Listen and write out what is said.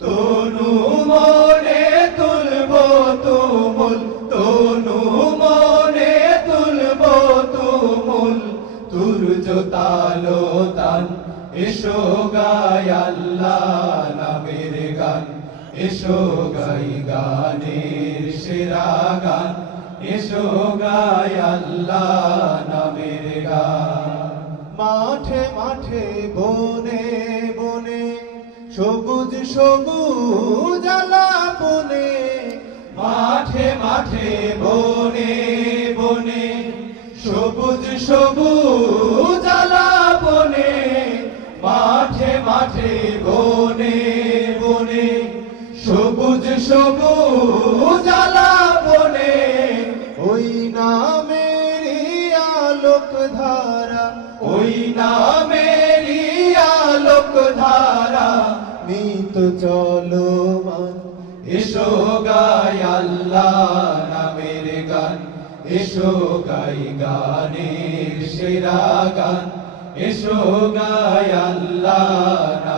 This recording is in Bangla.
তনু মনে তুলবো তুমুল, তনু মনে তুলবো তুমুল, তুর্যতালো তান। এসো গাই আল্লাহ নামের গান, এসো গাই গানের সেরা গান, এসো গাই আল্লাহ নামের গান। মাঠে মাঠে বনে বনে সবুজ সবুজ আলাপনে, মাঠে মাঠে বনে বনে সবুজ সবুজ আলাপনে, মাঠে মাঠে বনে বনে সবুজ সবুজ আলাপনে, ওই নামেরই আলোক ধারা, ওই নামেরই আলোক ধারা নিত চলমান। এসো গাই আল্লাহ নামের গান, এসো গাই গানের সেরা গান, এসো গাই আল্লাহ।